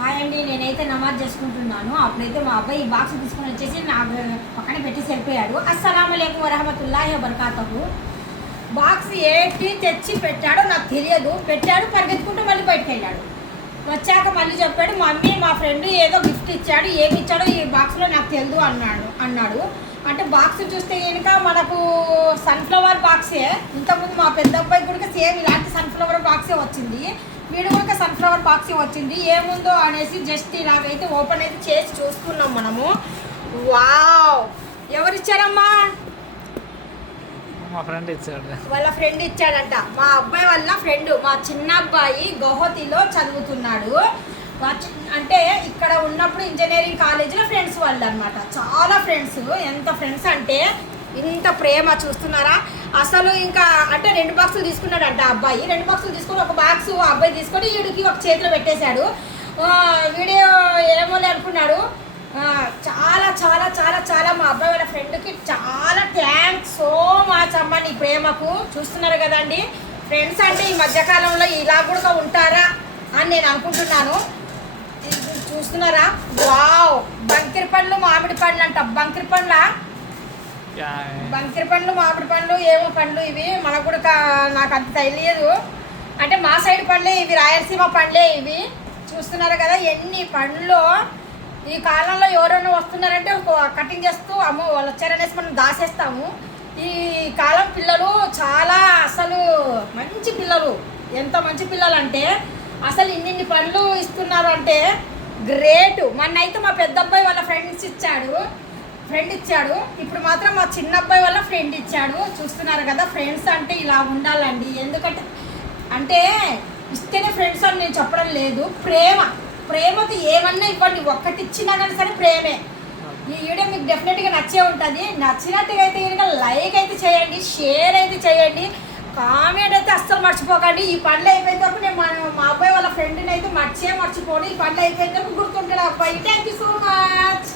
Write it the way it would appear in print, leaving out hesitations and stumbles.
Hi అండి, నేనైతే నమాజ్ చేసుకుంటున్నాను. అప్పుడైతే మా అబ్బాయి ఈ బాక్స్ తీసుకొని వచ్చేసి నా పక్కన పెట్టి వెళ్ళిపోయాడు. అస్సలాము అలైకుం వరహమతుల్లాహి వబర్కాతుహు. బాక్స్ ఏంటి తెచ్చి పెట్టాడో నాకు తెలియదు. పెట్టాడు, పరిగెత్తుకుంటూ మళ్ళీ బయటకు వెళ్ళాడు. వచ్చాక మళ్ళీ చెప్పాడు, మమ్మీ మా ఫ్రెండ్ ఏదో గిఫ్ట్ ఇచ్చాడు, ఏమి ఇచ్చాడో ఈ బాక్స్లో నాకు తెలియదు అన్నాడు. అంటే బాక్స్ చూస్తే కనుక మనకు సన్ఫ్లవర్ బాక్సే. ఇంతకుముందు మా పెద్ద అబ్బాయి కూడా సేమ్ ఇలాంటి సన్ఫ్లవర్ బాక్సే వచ్చింది. వీడు కూడా సన్ఫ్లవర్ బాక్సే వచ్చింది. ఏముందో అనేసి జస్ట్ ఇలాగైతే ఓపెన్ అయితే చేసి చూసుకున్నాం మనము. వావ్, ఎవరిచ్చారమ్మా? మా ఫ్రెండ్ ఇచ్చాడు. వాళ్ళ ఫ్రెండ్ ఇచ్చాడంట. మా అబ్బాయి వాళ్ళ ఫ్రెండ్, మా చిన్న అబ్బాయి గౌహతిలో చదువుతున్నాడు. అంటే ఇక్కడ ఉన్నప్పుడు ఇంజనీరింగ్ కాలేజీలో ఫ్రెండ్స్ వాళ్ళు అనమాట. చాలా ఫ్రెండ్స్. ఎంత ఫ్రెండ్స్ అంటే ఇంత ప్రేమ చూస్తున్నారా అసలు. ఇంకా అంటే 2 బాక్సులు తీసుకున్నాడంట అబ్బాయి. 2 బాక్సులు తీసుకొని ఒక బాక్స్ అబ్బాయి తీసుకొని వీడికి ఒక చేతిలో పెట్టేశాడు. వీడియో ఏమో అనుకున్నాడు. చాలా చాలా చాలా చాలా మా అబ్బాయి వాళ్ళ ఫ్రెండ్కి చాలా థ్యాంక్స్ సో మచ్ అమ్మ నీ ప్రేమకు. చూస్తున్నారు కదండి, ఫ్రెండ్స్ అంటే ఈ మధ్యకాలంలో ఇలా కూడా ఉంటారా అని నేను అనుకుంటున్నాను. చూస్తున్నారా, వావ్, బంకిరి పండ్లు మామిడి పండ్లు అంట. బంకిరి పండ్లు మామిడి పండ్లు ఏమో పండ్లు ఇవి. మనకు కూడా నాకు అంత తెలియదు. అంటే మా సైడ్ పండ్లే ఇవి, రాయలసీమ పండ్లే ఇవి. చూస్తున్నారు కదా ఎన్ని పండ్లు. ఈ కాలంలో ఎవరైనా వస్తున్నారంటే కటింగ్ చేస్తూ అమ్మో వాళ్ళు వచ్చారనేసి మనం దాసేస్తాము. ఈ కాలం పిల్లలు చాలా అసలు మంచి పిల్లలు. ఎంత మంచి పిల్లలు అంటే అసలు ఇన్ని పండ్లు ఇస్తున్నారు అంటే గ్రేట్. మొన్నైతే మా పెద్ద అబ్బాయి వాళ్ళ ఫ్రెండ్ ఇచ్చాడు. ఇప్పుడు మాత్రం మా చిన్న అబ్బాయి వాళ్ళ ఫ్రెండ్ ఇచ్చాడు. చూస్తున్నారు కదా, ఫ్రెండ్స్ అంటే ఇలా ఉండాలండి. ఎందుకంటే అంటే ఇస్తేనే ఫ్రెండ్స్ అని నేను చెప్పడం లేదు. ప్రేమతో ఏమన్నా ఇవ్వండి, ఒక్కటి ఇచ్చినా కానీ సరే ప్రేమే. ఈ వీడియో మీకు డెఫినెట్గా నచ్చే ఉంటుంది. నచ్చినట్టుగా అయితే కనుక లైక్ అయితే చేయండి, షేర్ అయితే చేయండి, కామెంట్ అయితే అస్సలు మర్చిపోకండి. ఈ పనులు అయిపోయిన వరకు నేను మా అబ్బాయి వాళ్ళ ఫ్రెండ్ని అయితే మర్చిపోను. ఈ పనులు అయిపోయిన వరకు గుర్తుంటాడు అబ్బాయి. Thank you so much.